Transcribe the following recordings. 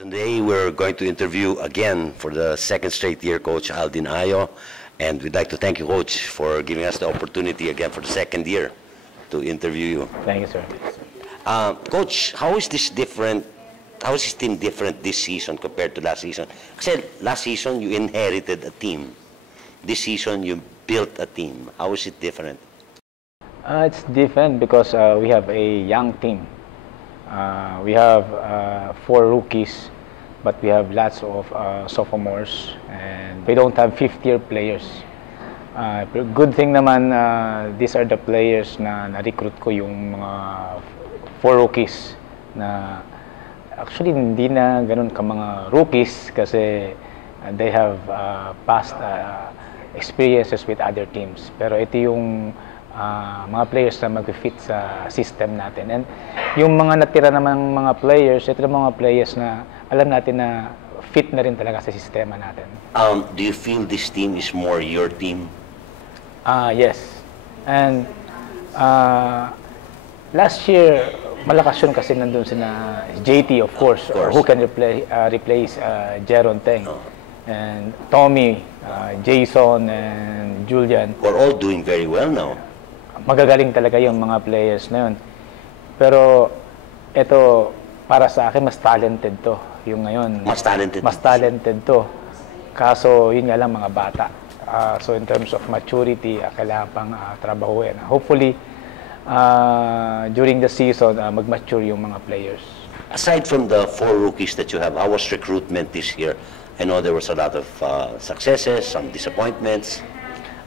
Today we're going to interview again for the second straight year Coach Aldin Ayo, and we'd like to thank you, Coach, for giving us the opportunity again for the second year to interview you. Thank you, sir. Coach, how is this different? How is this team different this season compared to last season? Kasi last season you inherited a team. This season you built a team. How is it different? It's different because we have a young team. We have 4 rookies, but we have lots of sophomores, and we don't have fifth-year players. Good thing naman, these are the players na na-recruit ko, yung mga 4 rookies na actually hindi na ganun ka mga rookies kasi they have past experiences with other teams. Pero ito yung mga players na mag-fit sa system natin. And yung mga natira namang mga players, ito yung mga players na alam natin na fit na rin talaga sa sistema natin. Do you feel this team is more your team? Yes. And last year, malakas yun kasi nandun sina JT, of course. Who can replace Jeron Teng. And Tommy, Jason, and Julian. We're all doing very well now. Magagaling talaga yung mga players na yun. Pero ito, para sa akin, mas talented to. Yung ngayon. Mas talented? Mas talented to. Kaso, yun nga lang, mga bata. So in terms of maturity, kailangan pang trabahuin. Hopefully, during the season, mag-mature yung mga players. Aside from the 4 rookies that you have, how was recruitment this year? I know there was a lot of successes, some disappointments.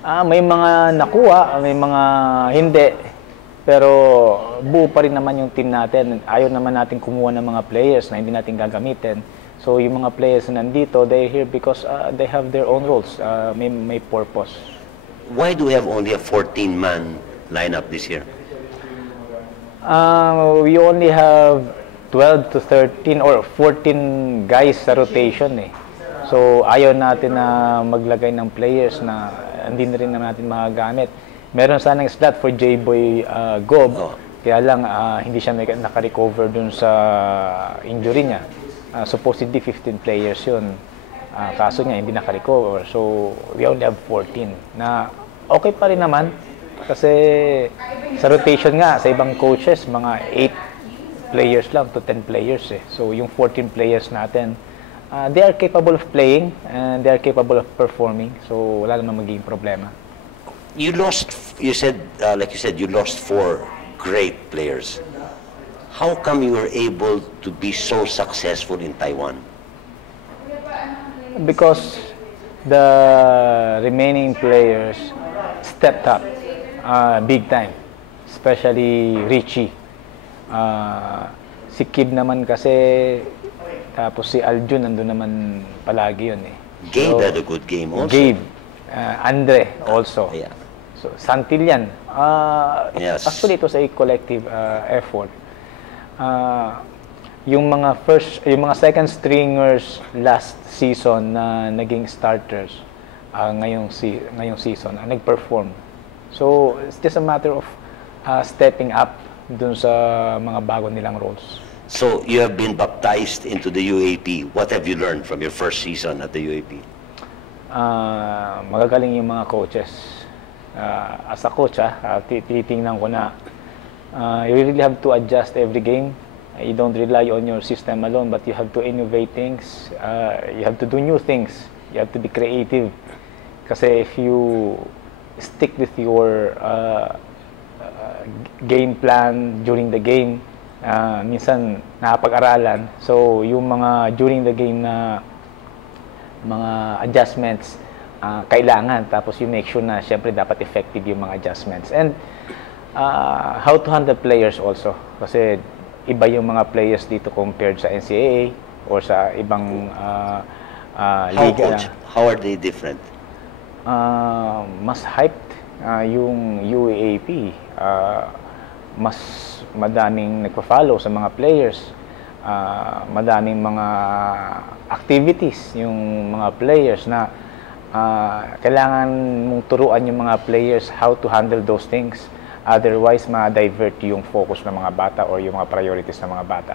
May mga nakuha, may mga hindi. Pero buo pa rin naman yung team natin. Ayaw naman natin kumuha ng mga players na hindi natin gagamitin. So yung mga players na nandito, they're here because they have their own roles. May purpose. Why do we have only a 14-man lineup this year? We only have 12 to 13 or 14 guys sa rotation eh. So ayaw natin na maglagay ng players na hindi na rin natin magagamit. Meron sanang slot for J-Boy Gob, kaya lang hindi siya naka-recover dun sa injury niya. Supposedly 15 players yun. Kaso niya hindi naka-recover. So we only have 14 na okay pa rin naman kasi sa rotation nga sa ibang coaches mga 8 players lang to 10 players eh. So yung 14 players natin, they are capable of playing and they are capable of performing. So wala namang magiging problema. You said, like you said, you lost 4 great players. How come you were able to be so successful in Taiwan? Because the remaining players stepped up big time, especially Richie. Si Kib naman kasi, tapos si Aljun nandun naman palagi yun eh. Gabe had a good game also. Gabe, Andre also. Yeah. So Santillan. Yes. Actually, it was a collective effort. Yung mga second stringers last season na naging starters ngayong season nag-perform. So it's just a matter of stepping up dun sa mga bago nilang roles. So you have been baptized into the UAAP. What have you learned from your first season at the UAAP? Magagaling yung mga coaches. As a coach, titingnan ko na you really have to adjust every game. You don't rely on your system alone, but you have to innovate things. You have to do new things. You have to be creative. Kasi if you stick with your game plan during the game, minsan nakapag-aralan. So yung mga during the game na mga adjustments kailangan, tapos you make sure na syempre dapat effective yung mga adjustments. And how to handle players also, kasi iba yung mga players dito compared sa NCAA or sa ibang liga. How are they different? Mas hyped yung UAAP. Mas madaming nagpa-follow sa mga players. Madaming mga activities yung mga players na kailangan mong turuan yung mga players how to handle those things. Otherwise, ma-divert yung focus ng mga bata or yung mga priorities ng mga bata.